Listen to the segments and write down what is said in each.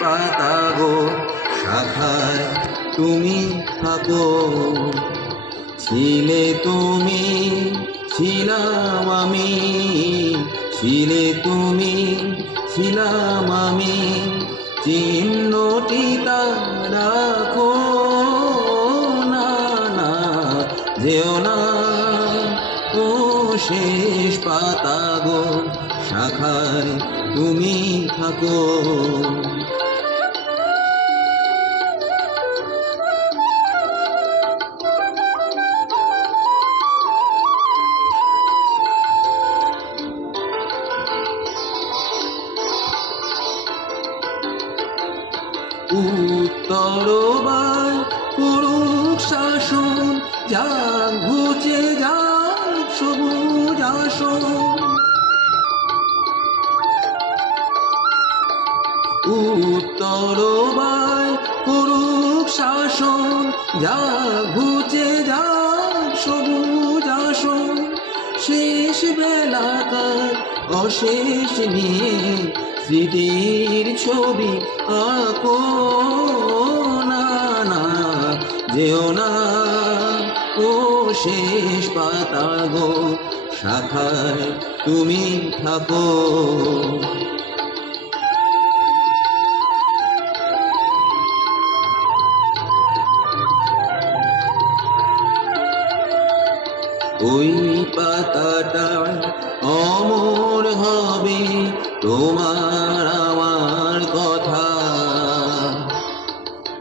পাতা গো শাখায় তুমি থাকো। ছিলে তুমি, ছিলাম আমি, ছিলে তুমি, ছিলাম আমি, চিহ্নটি তা রাখো না, না যেও না ও শেষ পাতা গো শাখায় তুমি থাকো। উত্তরবার করুক শাসন, যাক ঘুচে যাক সবুজ আসন। উত্তরবার করুক শাসন, যাক ঘুচে যাক সবুজ আসন। শেষ বেলাকার অশেষ নিয়ে স্মৃতির ছবি আঁকো না, না যেও না ও শেষ পাতা গো শাখায় তুমি থাকো। ওই পাতাটা অমর হবে তোমার আমার কথা,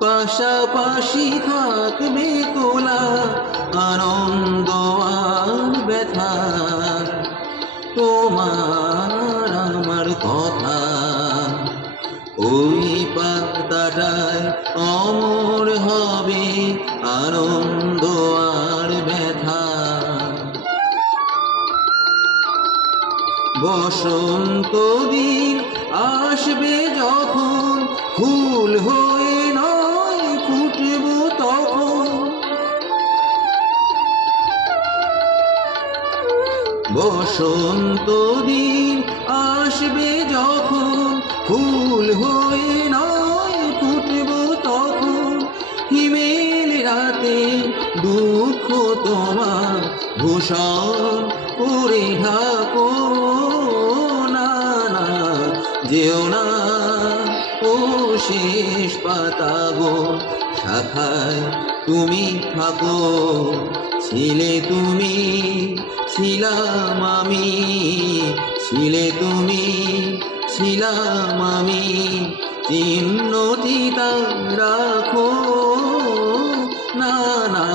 পাশাপাশি থাকবে তোলা আনন্দ আর ব্যথা। তোমার আমার কথা ওই পাতাটায় অমর হবে আনন্দ আর ব্যথা। বসন্ত দিন আসবে যখন ফুল হয়ে নয় ফুটব তখন। বসন্ত দিন আসবে যখন ফুল হয়ে নয় ফুটব তখন। হিমেল রাতে দুঃখ তোমার ভূষণ করে ঢাকো না, না যেও না ও শেষ পাতা গো শাখায় তুমি থাকো। ছিলে তুমি, ছিলাম আমি, ছিলে তুমি, ছিলাম আমি, চিহ্নটি তা রাখো না, না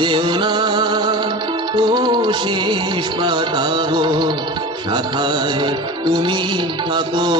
যেও না ও শেষ পাতা গো শাখায় তুমি থাকো।